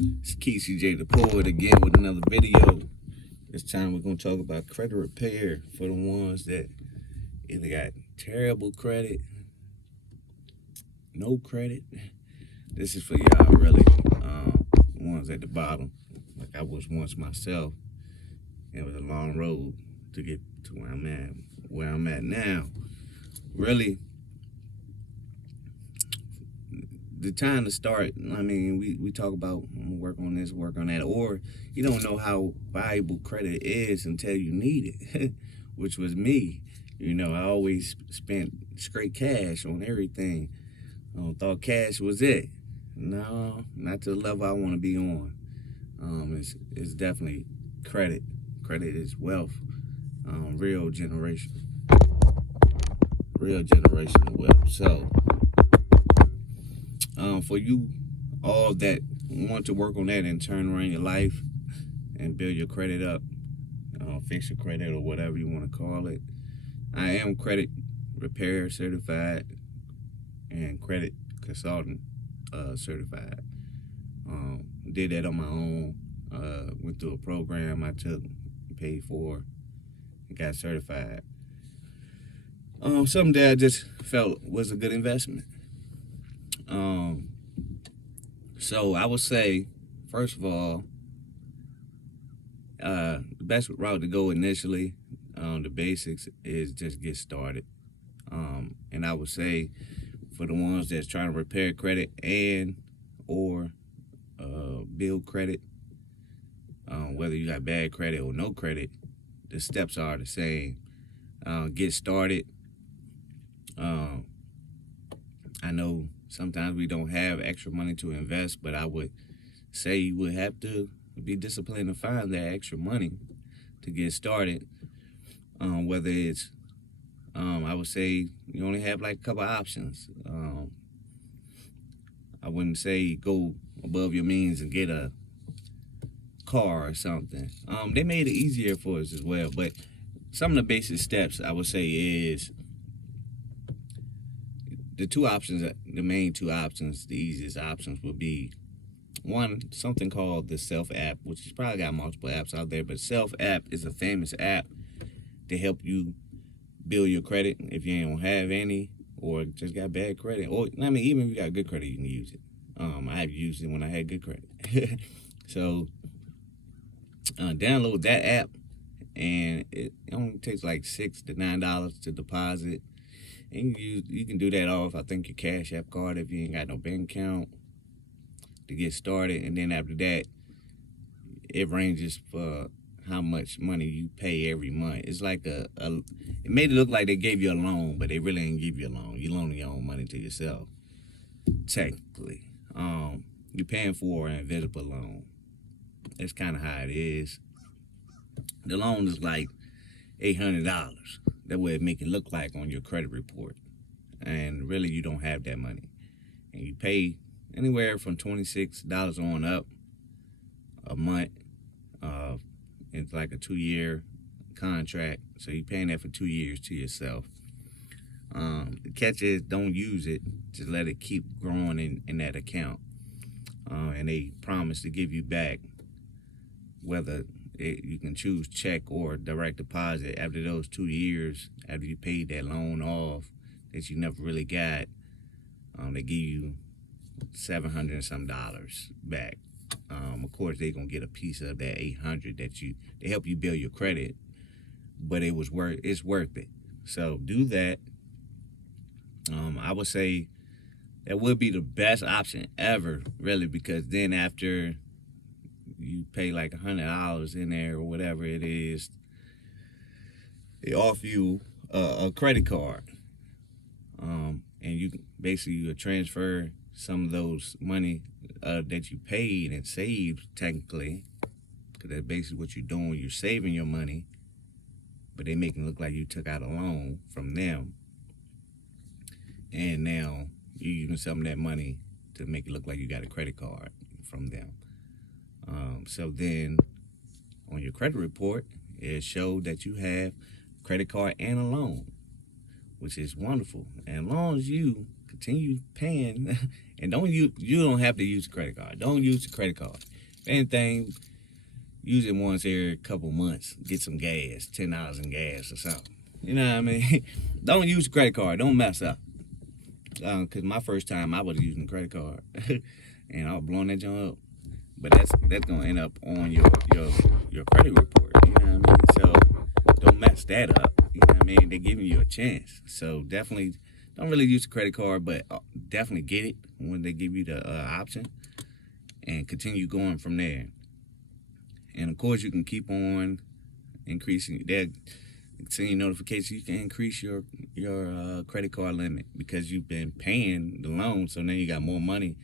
It's KCJ the Poet again with another video. This time we're going to talk about credit repair for the ones that either got terrible credit, no credit. This is for y'all really, the ones at the bottom, like I was once myself. It was a long road to get to where I'm at now. Really, the time to start, I mean, we talk about work on this, work on that, or you don't know how valuable credit is until you need it, which was me. You know, I always spent straight cash on everything. Thought cash was it. No, not to the level I want to be on. It's definitely credit. Credit is wealth. Real generational wealth. So, for you all that want to work on that and turn around your life and build your credit up, fix your credit or whatever you want to call it, I am credit repair certified and credit consultant certified. Did that on my own. Went through a program I took, paid for, and got certified. Something that I just felt was a good investment. So I would say, first of all, the best route to go initially, the basics, is just get started. And I would say for the ones that's trying to repair credit and or build credit, whether you got bad credit or no credit, the steps are the same. Get started. I know sometimes we don't have extra money to invest, but I would say you would have to be disciplined to find that extra money to get started. Whether it's, I would say you only have like a couple options. I wouldn't say go above your means and get a car or something. They made it easier for us as well, but some of the basic steps I would say is the main two options, the easiest options would be one, something called the Self app, which has probably got multiple apps out there, but Self app is a famous app to help you build your credit if you don't have any or just got bad credit. Or, I mean, even if you got good credit, you can use it. I have used it when I had good credit. So, download that app, and it only takes like $6 to $9 to deposit. And you can do that off, I think, your Cash App card if you ain't got no bank account to get started. And then after that, it ranges for how much money you pay every month. It's like it made it look like they gave you a loan, but they really didn't give you a loan. You loaning your own money to yourself, technically. You're paying for an invisible loan. That's kind of how it is. The loan is like $800. That way it make it look like on your credit report. And really you don't have that money. And you pay anywhere from $26 on up a month. It's like a 2-year contract. So you're paying that for 2 years to yourself. The catch is don't use it. Just let it keep growing in that account. And they promise to give you back whether you can choose check or direct deposit after those 2 years, after you paid that loan off that you never really got. They give you $700 and some back. Of course, they're gonna get a piece of that $800 they help you build your credit, but it's worth it. So do that. I would say that would be the best option ever, really, because then after you pay like $100 in there or whatever it is, they offer you a credit card, and you basically transfer some of those money that you paid and saved, technically, because that's basically what you're doing. You're saving your money, but they make it look like you took out a loan from them, and now you're using some of that money to make it look like you got a credit card from them. So then on your credit report, it showed that you have a credit card and a loan, which is wonderful. And as long as you continue paying, and you don't have to use a credit card. Don't use the credit card. If anything, use it once every couple months. Get some gas, $10 in gas or something. You know what I mean? Don't use the credit card. Don't mess up. Cause my first time I was using a credit card, and I was blowing that junk up. But that's gonna end up on your credit report. You know what I mean? So don't mess that up. You know what I mean? They're giving you a chance. So definitely don't really use the credit card, but definitely get it when they give you the option, and continue going from there. And of course, you can keep on increasing that. Seeing notifications, you can increase your credit card limit because you've been paying the loan. So now you got more money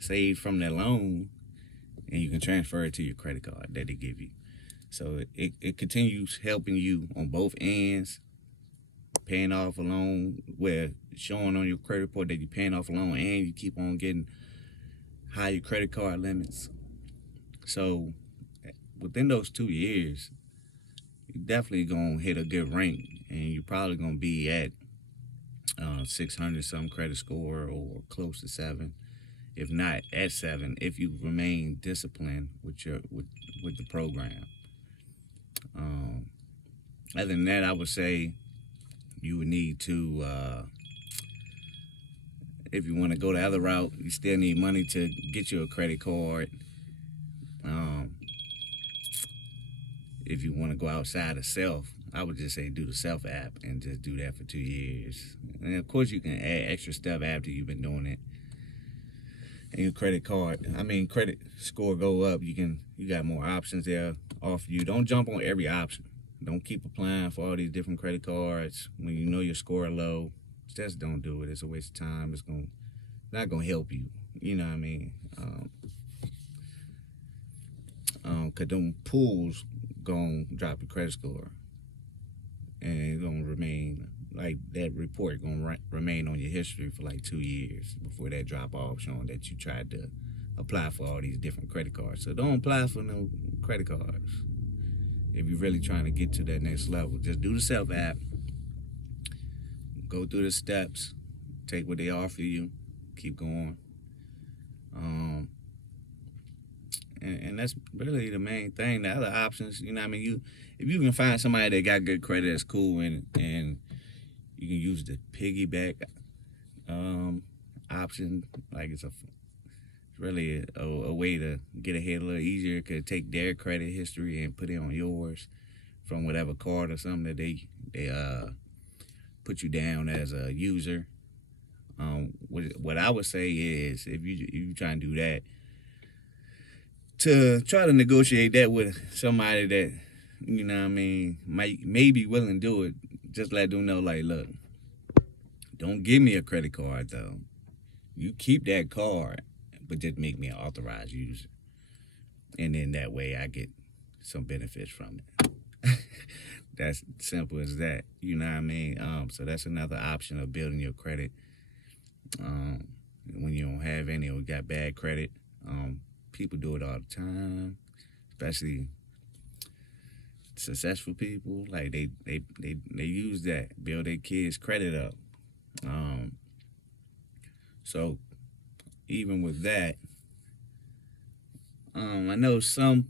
saved from that loan, and you can transfer it to your credit card that they give you. So it continues helping you on both ends, paying off a loan, where showing on your credit report that you're paying off a loan, and you keep on getting higher credit card limits. So within those 2 years, you're definitely going to hit a good rank, and you're probably going to be at 600 some credit score, or close to 7, if not at 7, if you remain disciplined with the program. Other than that, I would say you would need to, if you want to go the other route, you still need money to get you a credit card. If you want to go outside of Self, I would just say do the Self app and just do that for 2 years. And of course, you can add extra stuff after you've been doing it. And your credit score go up. You got more options there off you. Don't jump on every option. Don't keep applying for all these different credit cards when you know your score low. Just don't do it. It's a waste of time. It's not gonna help you. You know what I mean? Cause them pools gonna drop your credit score, and it's gonna remain like that report gonna remain on your history for like 2 years before that drop off, showing that you tried to apply for all these different credit cards. So don't apply for no credit cards if you're really trying to get to that next level. Just do the Self app, go through the steps, take what they offer you, keep going. And that's really the main thing. The other options, you know what I mean? If you can find somebody that got good credit, that's cool, and you can use the piggyback option. Like it's really a way to get ahead a little easier. Could take their credit history and put it on yours from whatever card or something that they put you down as a user. What I would say is, if you try and do that, to try to negotiate that with somebody that, you know what I mean, may be willing to do it. Just let them know, like, look, don't give me a credit card though. You keep that card, but just make me an authorized user, and then that way I get some benefits from it. That's simple as that. You know what I mean? So that's another option of building your credit. When you don't have any or got bad credit, people do it all the time, especially successful people. Like they use that, build their kids' credit up. So even with that, I know some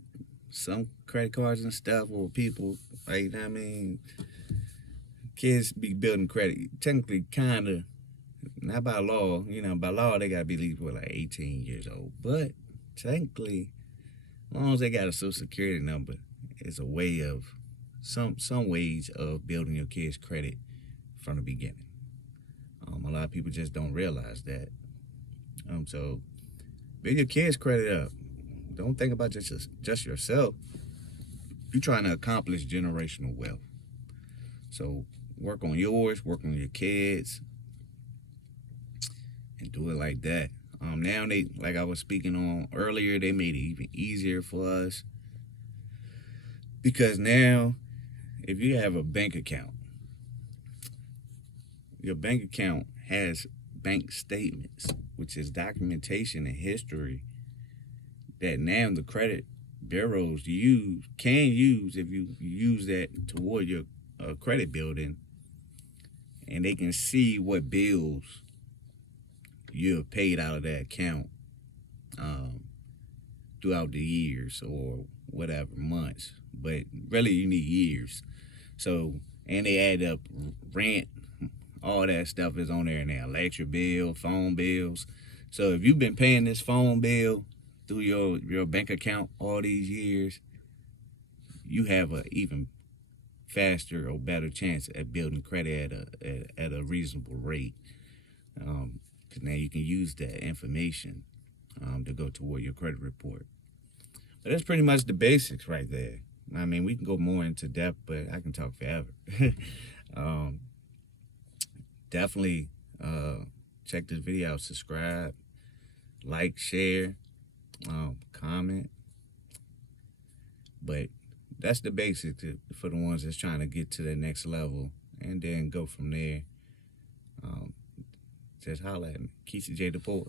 credit cards and stuff, or people, like, you know what I mean, kids be building credit. Technically, kind of, not by law. You know, by law they gotta be at least like 18 years old, but technically, as long as they got a social security number, it's a way of some ways of building your kids' credit from the beginning. A lot of people just don't realize that. So build your kids' credit up. Don't think about just yourself. You're trying to accomplish generational wealth. So work on yours, work on your kids, and do it like that. Now they, like I was speaking on earlier, they made it even easier for us, because now if you have a bank account, your bank account has bank statements, which is documentation and history that now the credit bureaus can use if you use that toward your credit building, and they can see what bills you're paid out of that account throughout the years or whatever months, but really you need years. So, and they add up rent, all that stuff is on there now. Electric bill, phone bills. So if you've been paying this phone bill through your bank account all these years, you have a even faster or better chance at building credit at a reasonable rate. Because now you can use that information to go toward your credit report. But that's pretty much the basics right there. I mean, we can go more into depth, but I can talk forever. Definitely check this video out, subscribe, like, share, comment. But that's the basics for the ones that's trying to get to the next level and then go from there. Just holla at me. Keisha J. the Poet.